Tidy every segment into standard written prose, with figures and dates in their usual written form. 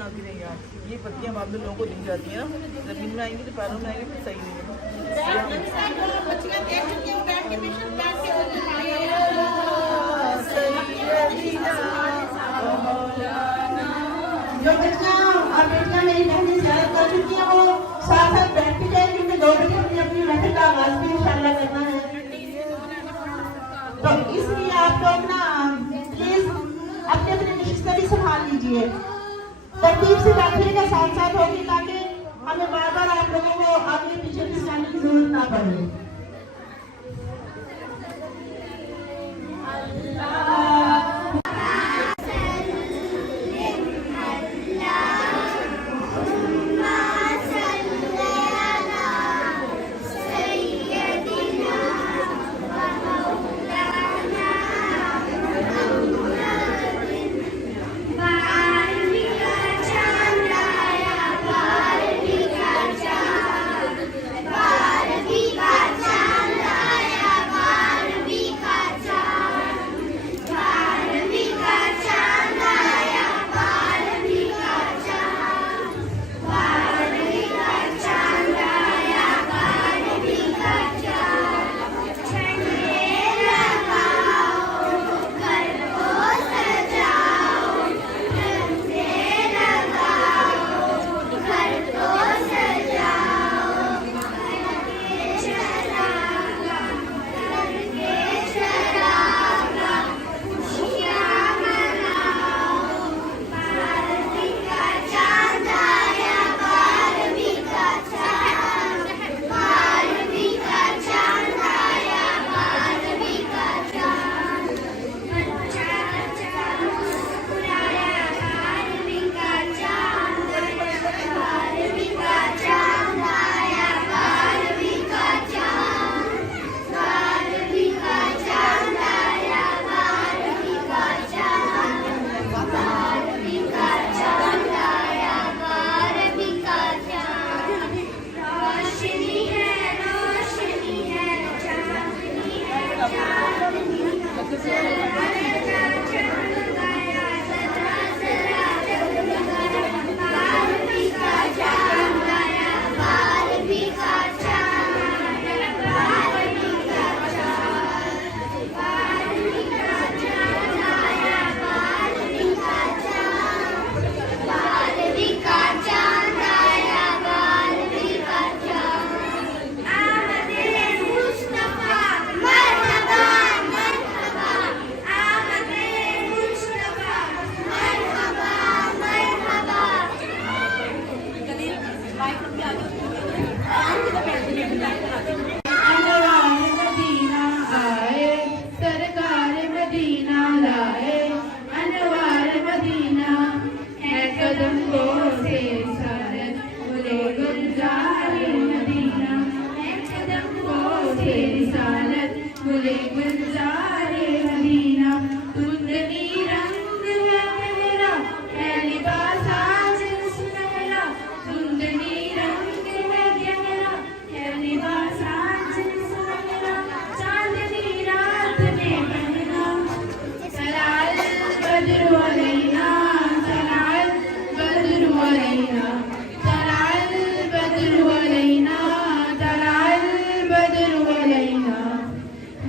ना गिरे यार। ये पत्तियां बाद में लोगों को दिख जाती हैं ना, जमीन में आएंगी तो पैरों में आएंगी फिर सही नहीं है। जो बच्चियां और बेटियां मेरी बहनें सैर कर चुकी हैं वो साथ साथ बैठ भी जाए, क्योंकि 2 बजे अपनी अपनी महफिल का आगाज भी इंशाल्लाह करना है। तो इसलिए आप लोग ना प्लीज अपने अपने नशिस्तें भी संभाल लीजिए, तरतीब से बैठने साथ साथ होगी, ताकि हमें बार बार आप लोगों को आगे पीछे भी जाने की जरूरत ना पड़े।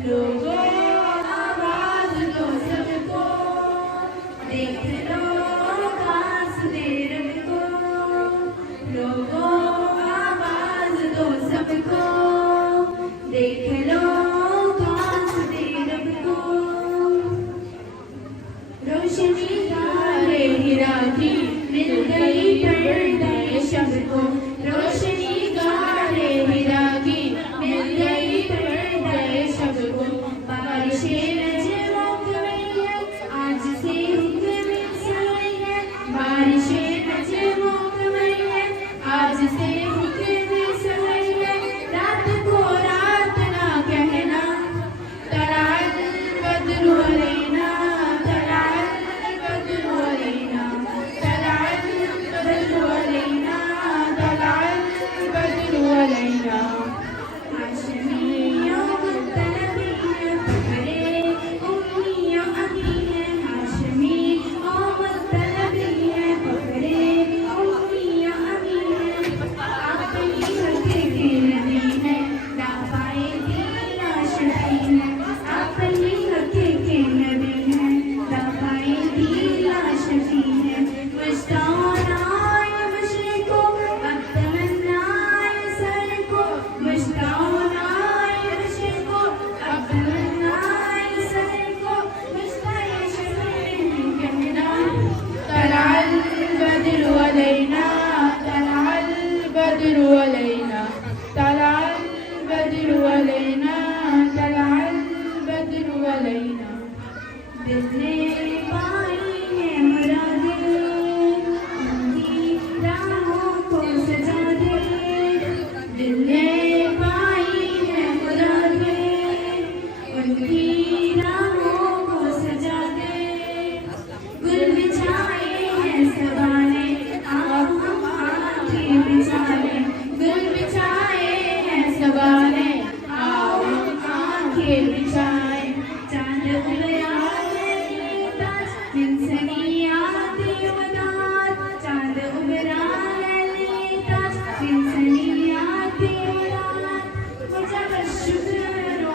लोगों अलैना दिल ने पाई है मुरादें उनकी राहों को सजा दे दिल ने पाई है मुरादें उनकी राहों को सजा दे गुल बिछाए हैं सबा ने आओ हम आंखें बिछा लें गुल बिछाए हैं सबा ने आओ हम आंखें बिछाए चांद उड़या इंसानियत वदात चांद उबरा लेता इंसानियत वदात वजब शुक्र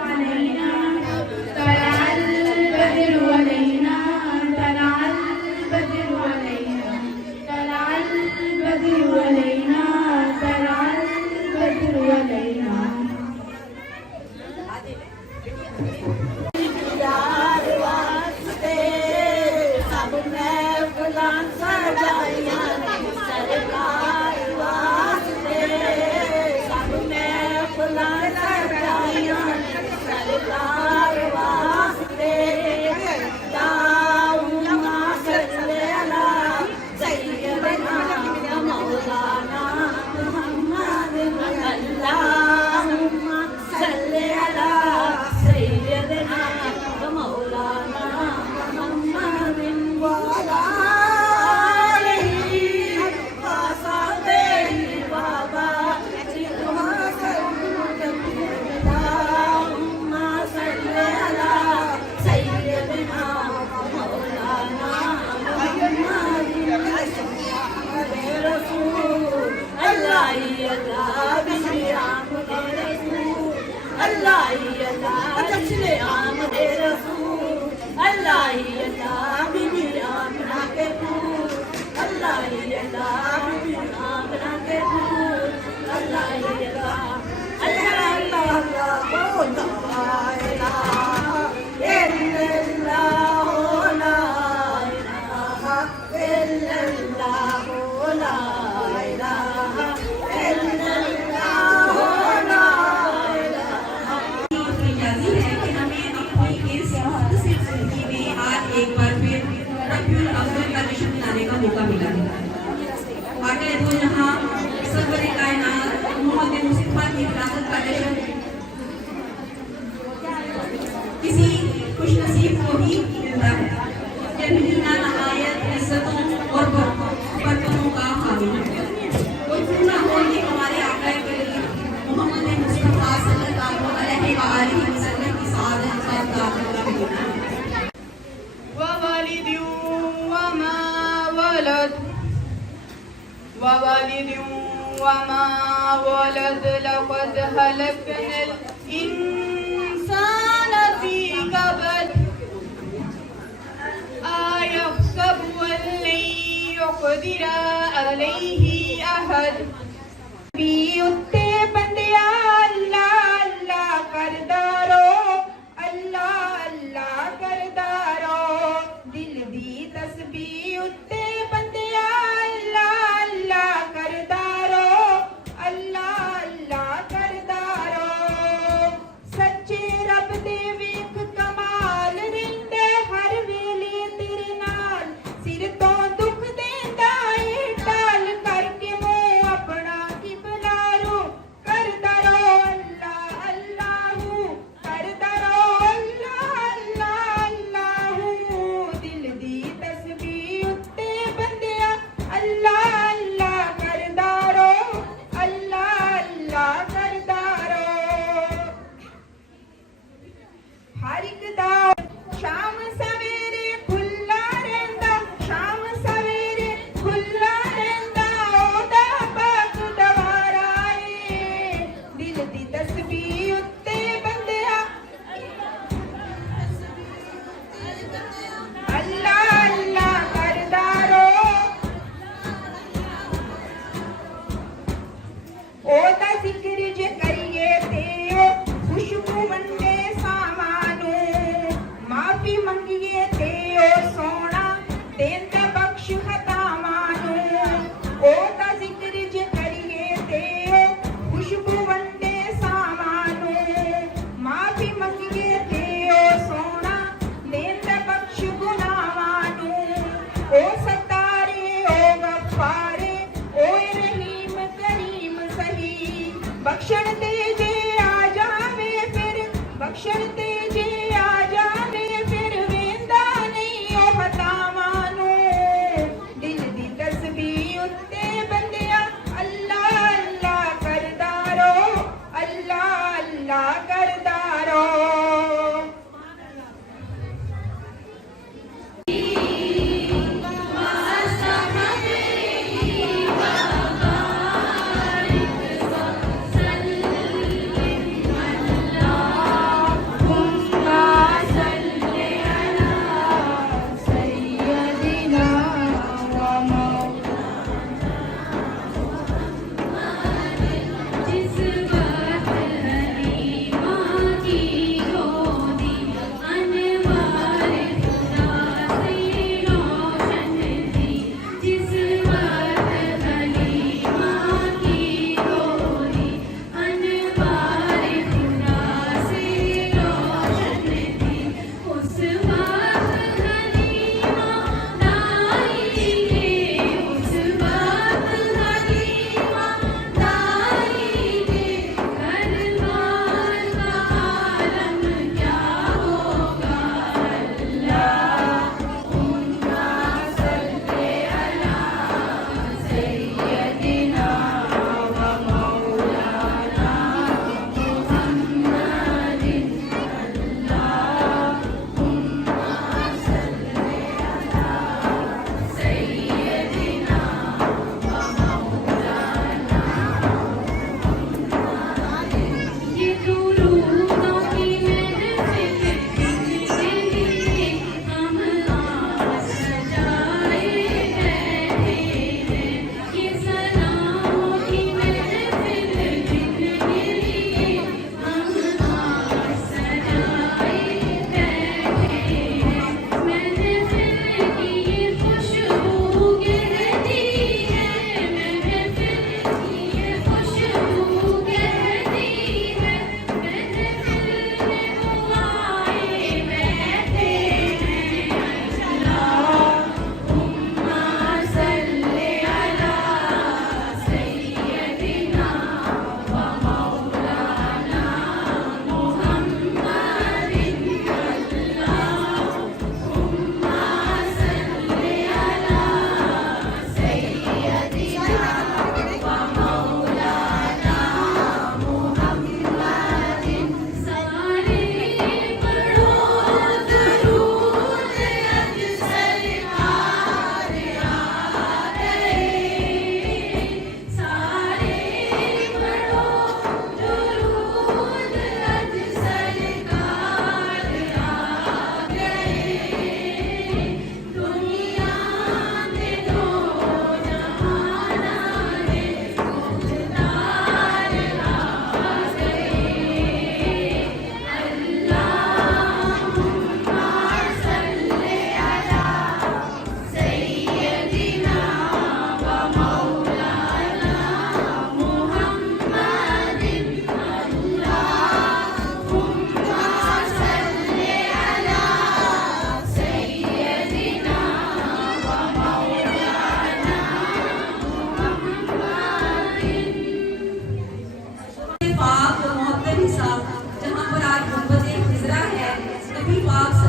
अलैना तलाल बद्र अलैना तलाल बद्र अलैना तलाल बद्र अलैना तलाल बद्र अलैना किसी खुशनसीब को ही मिलता है यह महीना नहायत इज्जतों और बरकतों का हामिल है कोई पूरा हो ये हमारे आका करीम मोहम्मद मुस्तफा सल्लल्लाहु अलैहि वसल्लम की सआदत का महीना है ववालिद वमा वलद ववालिद वमा वलद लक़द हलकनल इंसान फी कबद अयहसबु अल्लन युक़दिर अलैहि अहद भी उत्ते बंदिया अल्लाह अल्लाह करदा रो अल्लाह अल्लाह करदा रो दिल दी तस्बीह उत्ते बंदिया अल्लाह अल्लाह करदा रो अल्लाह अल्लाह करदा रो सच्चे रब दे वेख कमाल रिंदे हर वेले तेरे नाल सिर तो दुख देंदा ए टाल करके मोह अपना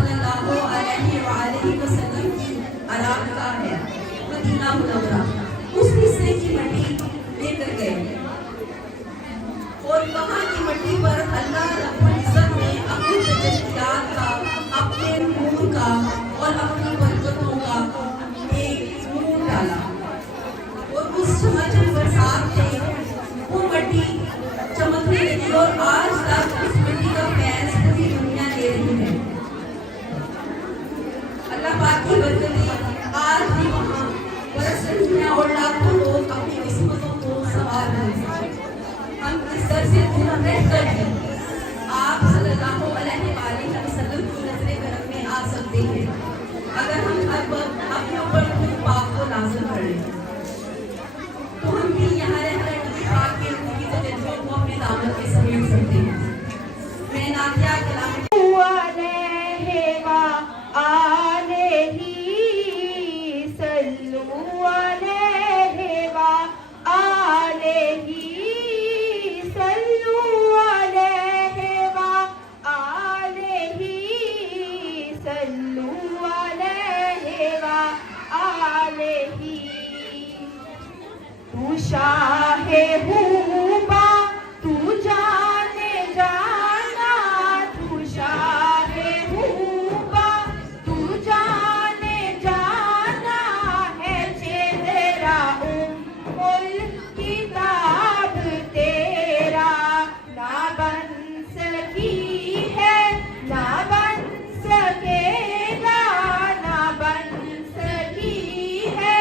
सल्लल्लाहु अलैहि वसल्लम की आरामगाह है मदीना मुनव्वरा, उस हिस्से की मट्टी लेकर गए और वहाँ की मट्टी पर अल्लाह रब्बुल इज्जत ने अपनी तजल्लियात का, अपने नूर का और अपनी बरकतों का एक नूर डाला और उस चमचम बरसात से वो मट्टी चमकने लगी और आज तक उस मट्टी का फैज़ पूरी दुनिया ले रही है। अल्लाह पाक की बरकतें आज भी वहाँ बरस रही हैं और लाखों लोग अपनी किस्मतों को संवार रहे हैं। हम इस दर से दूर रहकर भी आप सल्लल्लाहु अलैहि वसल्लम की नजरे करम में आ सकते हैं अगर हम हर वक्त अपने ऊपर खुद पाक को नाज़िल कर लें। तो हम भी यहाँ रहकर नबी पाक के रूह की तजल्लियों को अपने दामन में समेट सकते हैं। मैं नादिया कलाम शाहे हुबा तू जाने जाना, तू शाहे हुबा तू जाने जाना है चेहरा उम्मुल किताब तेरा, ना बन सकी है ना बन सकेगा, ना बन सकी है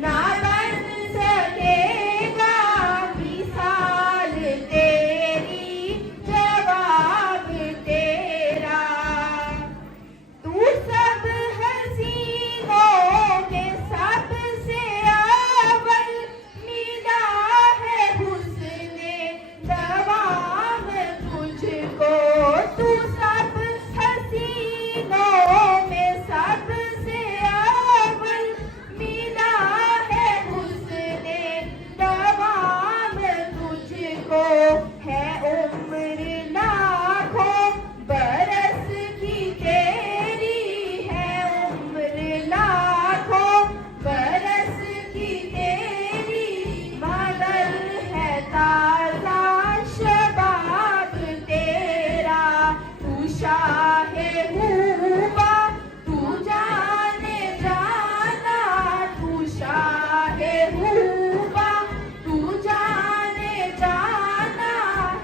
ना बन सकेगा, मिसाल तेरी जवाब तेरा। तू सब हसीनों में सबसे अव्वल मिला है हुस्ने दवाम तुझको, तू सब हसीनों में सबसे अव्वल मिला है हुस्ने दवाम तुझको, है उम्र लाखों बरस की तेरी, है उम्र लाखों बरस की तेरी, मगर है ताज़ा शबाब तेरा। तू शाहे हुबा तू जाने जाना, तू शाहे हुबा तू जाने जाना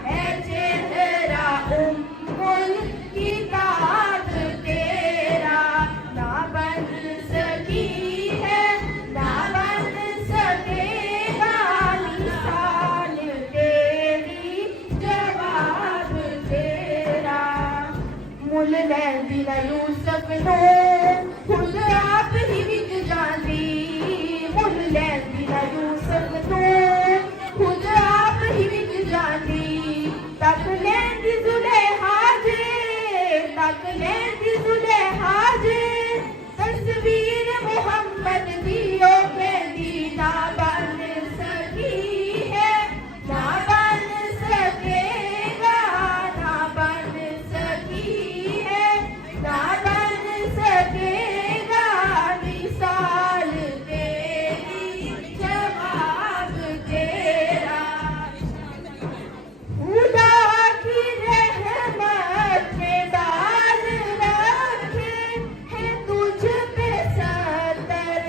है चेहरा उम्मुल किताब तेरा, ना बन सकी है ना बन सकेगा, मिसाल तेरी जवाब तेरा। मुल लैंदी ना यूसुफ नूं खुद आप ही विक जांदी, मुल लैंदी ना यूसुफ नूं खुद आप ही विक जांदी, तक लैंदी जुलेहा जे, तक लैंदी जुलेहा जे, तस्वीर मुहम्मद दी ओ कहंदी, ना बन सकी है ना बन सकेगा, ना बन सकी है ना बन सकेगा, मिसाल तेरी जवाब तेरा। खुदा की रहमत ने डाल रखे हैं तुझ पे सतर,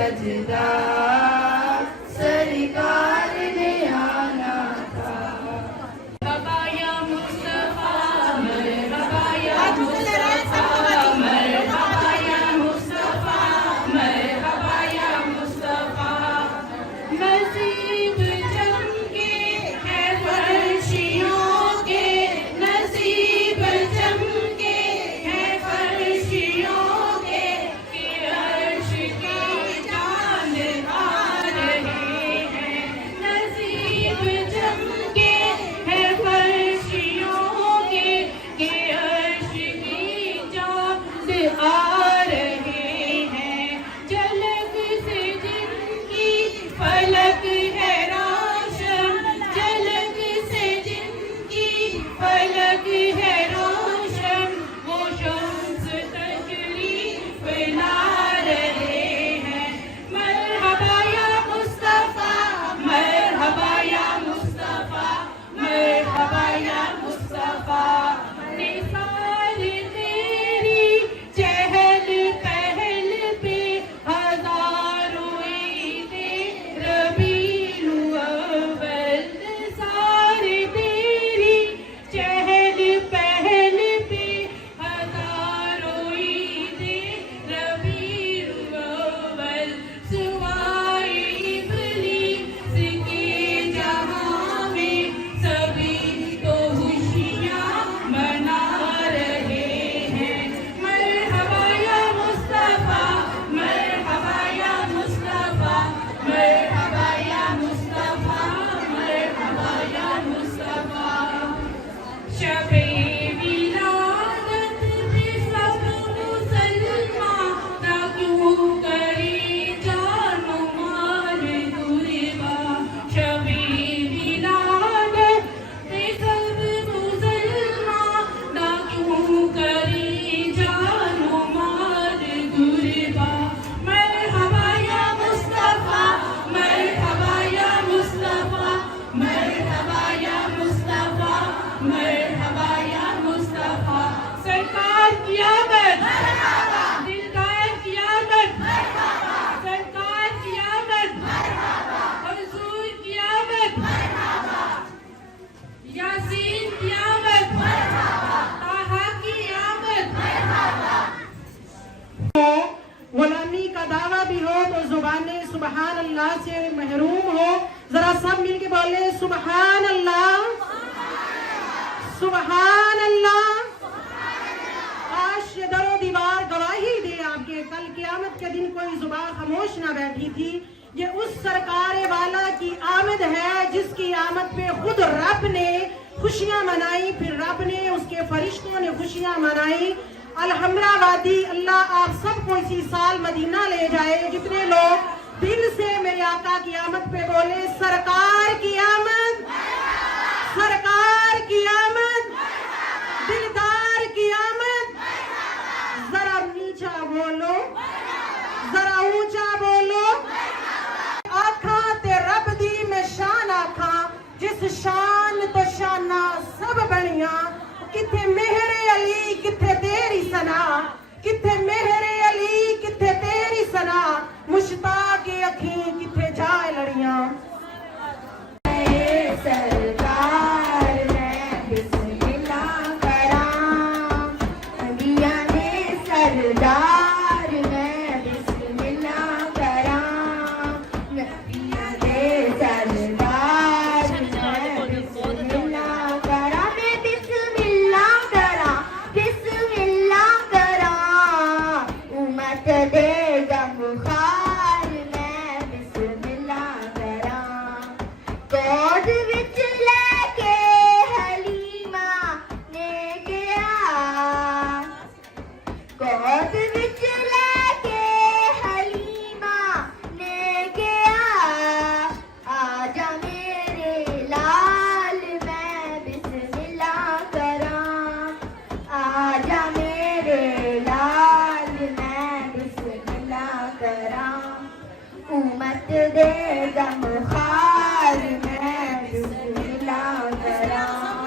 सजदा सरकार ने आना था। मरहबा या मुस्तफा, मरहबा या मुस्तफा, मरहबा या मुस्तफा, मरहबा या मुस्तफा। नसीब चमके है फर्शियों के, नसीब चमके है फर्शियों के, कि अर्श की चांद आ रहे हैं। नसीब चमके है फर्शियों के, कि अर्श की चांद आ रहे हैं। झलक से जिनकी फलक है रोशन, झलक से जिनकी फलक है रोशन, वो शम्स तशरीफ ला रहे हैं। मरहबा या मुस्तफा, मरहबा या मुस्तफा, मरहबा या मुस्तफा। निसार तेरी चहल पहल पे हजारों ईदे रबीउल अव्वल। निसार तेरी चहल पहल पे हजारों ईदे रबीउल अव्वल। सिवाए इब्लीस के जहां में सभी तो खुशियां मना रहे हैं। मरहबा या मुस्तफा, मरहबा या मुस्तफा, मरहबा या मुस्तफा, मरहबा या मुस्तफा। शब-ए विलादत पे सब मुसलमान ना क्यों करे जानो माल कुर्बान। शब-ए विलादत पे सब मुसलमान ना क्यों करे जानो माल कुर्बान। मरहबा या मुस्तफा, मरहबा या मुस्तफा, मरहबा या मुस्तफा, मरहबा या मुस्तफा। सरकार क़यामत, दिलदार क़यामत, सरकार क़यामत, हुज़ूर क़यामत, यासीन क़यामत, ताहा क़यामत। गुलामी का दावा भी हो तो जुबाने सुबहान अल्लाह से महरूम हो। जरा सब मिलके बोले सुबहान अल्लाह, सुबहान अल्लाह। काश ये दरो दीवार गवाही दे आपके, कल क़यामत के दिन कोई जुबान खामोश ना बैठी थी। ये उस सरकार वाला की आमद है जिसकी आमद पे खुद रब ने खुशियां मनाई, फिर रब ने उसके फरिश्तों ने खुशियां मनाई। अलहमराबादी अल्लाह आप सबको इसी साल मदीना ले जाए। जितने लोग दिल से मेरे आका की आमद पे बोले सरकार की आमद, सरकार की आमद, दिलदार की आमद। जरा नीचा बोलो, जरा ऊंचा बोलो। आखा ते रब दी में शान आखा, जिस शान तो शाना सब बनिया। किथे मेहरे अली किथे तेरी सना, किथे मेहरे अली किथे तेरी सना। मुश्ताक अखी किथे जाए लड़ियां। सरकार मैं बिस्मिल्लाह करां, नबियां दे सरदार मैं बिस्मिल्लाह करां, नबियां दे सरदार मैं बिस्मिल्लाह करां। मैं बिस्मिल्लाह करां, बिस्मिल्लाह करां। उम्मत दे गमखार मैं बिस्मिल्लाह करां। गोद विच लेके हलीमा ने गया, गोद विच लेके हलीमा ने गया। आजा मेरे लाल मैं बिस्मिल्लाह करां, आजा मेरे लाल मैं बिस्मिल्लाह करां। उम्मत दे गमखार मैं बिस्मिल्लाह करां,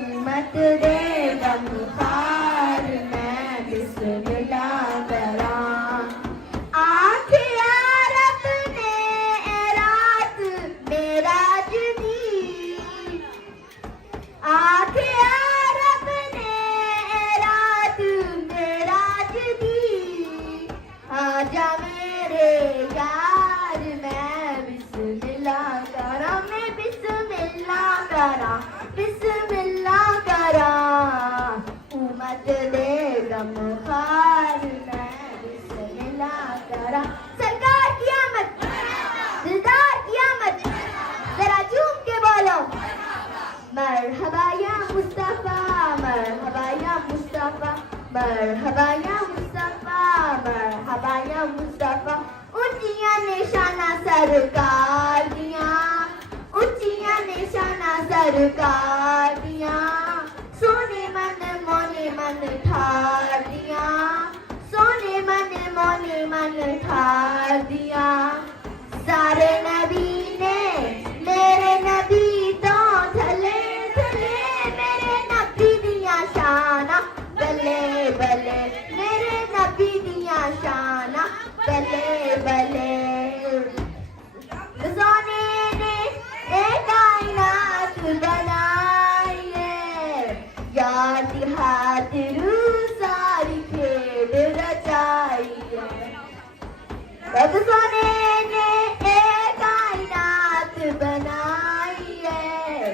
उम्मत दे गमखार मैं बिस्मिल्लाह करां। आखिया मरहबा या मुस्तफा ऊंचियां निशाना सरकार दिया ऊंचियां निशाना सरकार दिया सोने मन मोने मन ठार दिया सोने मन मोने मन ठार दिया सारे नबी ने मेरे नबी तो थले थले मेरे नबी दिया शाना बल्ले बल्ले मेरे नबी दिया शाना बल्ले बल्ले सोने ने एक कायनात बनाई है याद हाथरू सारी खेल रचाई है तब सोने ने एक कायनात बनाई है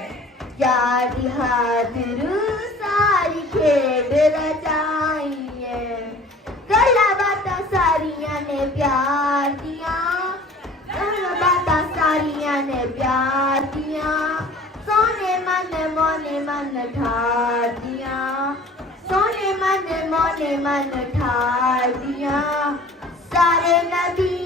याद हाथरू सारी खेल रचाई है गला बाता सारिया ने प्यार दिया गला बाता सारिया ने प्यार दिया सोने मन मोने मन ठार दिया सोने मन मोने मन ठार दिया सारे नबी